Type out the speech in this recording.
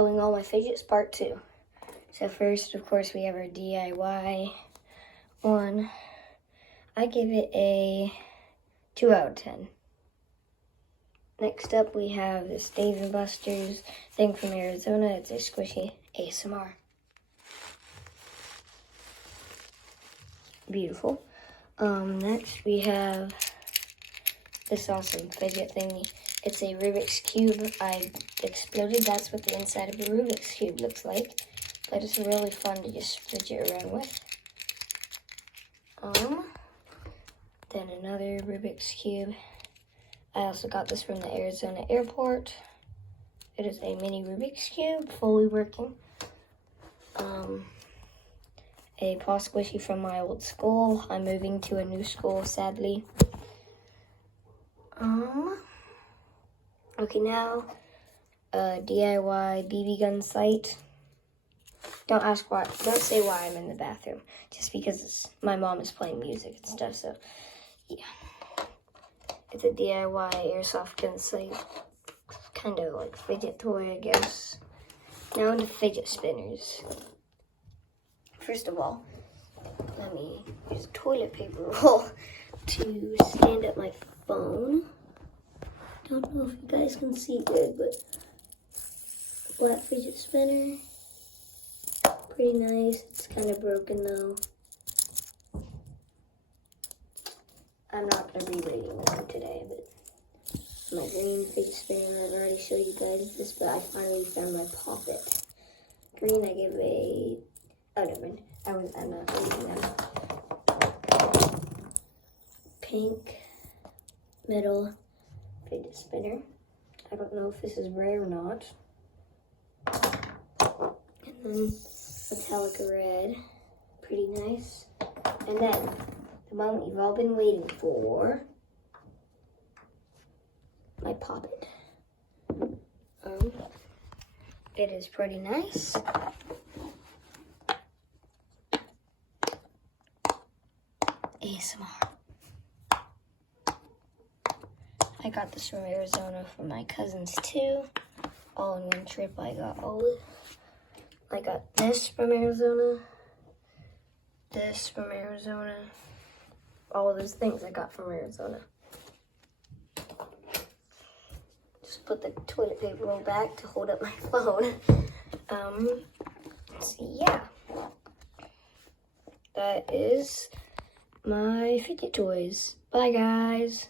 Showing all my fidgets part 2. So first, of course, we have our DIY one. I give it a 2 out of 10. Next up, we have this Dave & Buster's thing from Arizona. It's a squishy ASMR. Beautiful. Next, we have this awesome fidget thingy. It's a Rubik's Cube I exploded. That's what the inside of a Rubik's Cube looks like. But it's really fun to just fidget around with. Then another Rubik's Cube. I also got this from the Arizona airport. It is a mini Rubik's Cube, fully working. A paw squishy from my old school. I'm moving to a new school, sadly. Okay, now, DIY BB gun sight. Don't ask why, don't say why I'm in the bathroom. Just because my mom is playing music and stuff, so, yeah. It's a DIY airsoft gun sight. Kind of like fidget toy, I guess. Now into fidget spinners. First of all, let me use toilet paper roll to stand up my phone. Don't know if you guys can see good, but flat fidget spinner. Pretty nice. It's kind of broken though. I'm not going to be rating this one today, but my green fidget spinner, I've already showed you guys this, but I finally found my poppet. Green, I give a, oh, never mind. I'm not rating that. Pink, middle, fidget spinner. I don't know if this is rare or not. And then metallic red, pretty nice. And then the moment you've all been waiting for, my poppet. It is pretty nice. ASMR. I got this from Arizona from my cousins too. All in one trip. I got this from Arizona. This from Arizona. All of those things I got from Arizona. Just put the toilet paper roll back to hold up my phone. So yeah. That is my fidget toys. Bye guys.